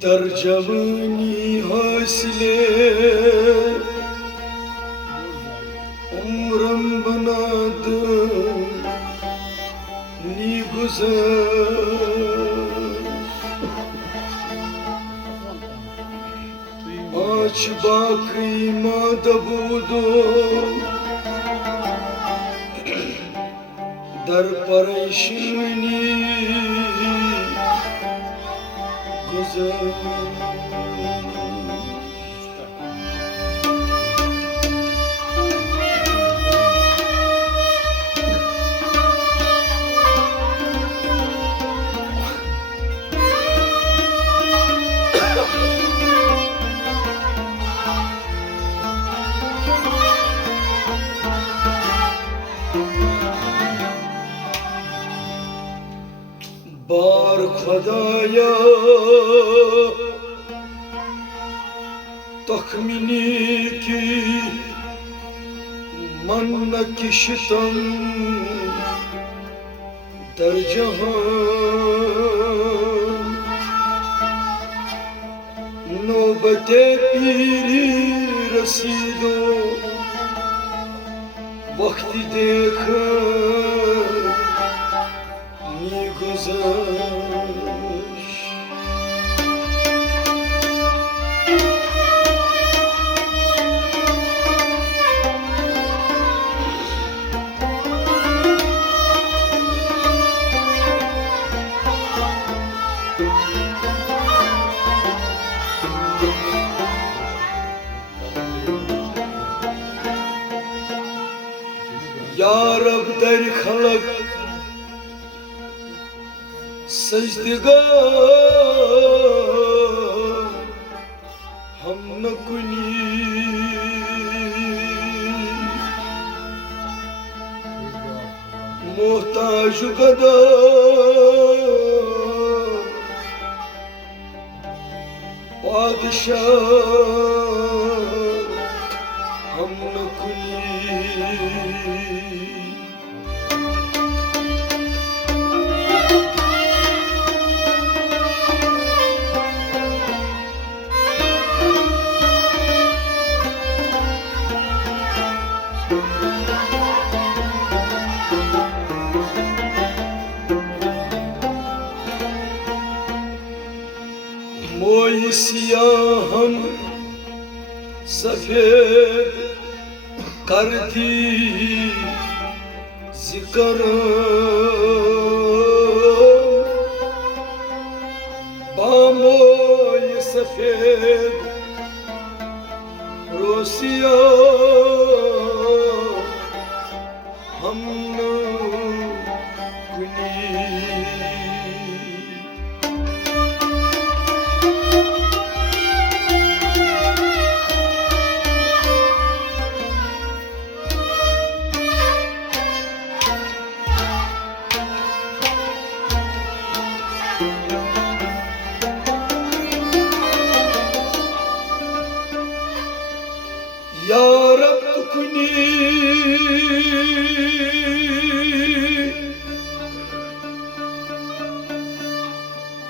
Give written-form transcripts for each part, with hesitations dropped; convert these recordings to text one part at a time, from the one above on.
در جوانی حاصله عمرم بنادم نی گذشت آج باقی ماده بودم در پریشانی گذشت بار خدایا تخمینی کی من نکشتم در جهان نوبت پیری رسید و وقتی دیکھا گذشت یا رب در خلق سجدگار ہم نہ کنی محتاج گدا بادشاہ ہم نہ کنی موئی سیاہم سفید کرتی ذکر باموئی سفید روسیا ہم نہ کنی یا رب کنی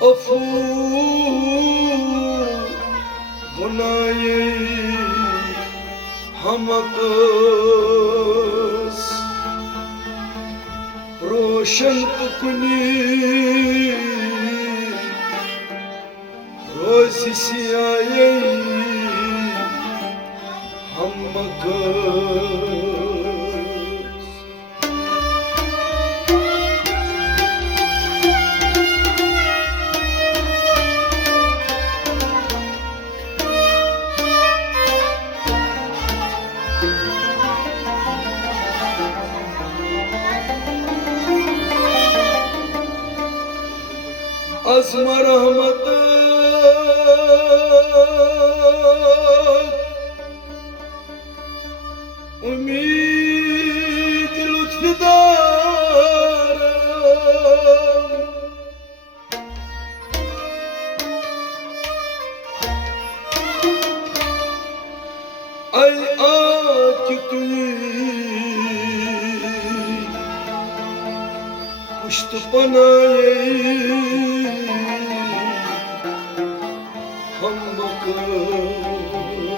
عفو گناہ ہم کس روشن کنی روز سیاہی ہم کس عظم رحمت امید لطف دارم ای آج توی پشت پناهی हम मकान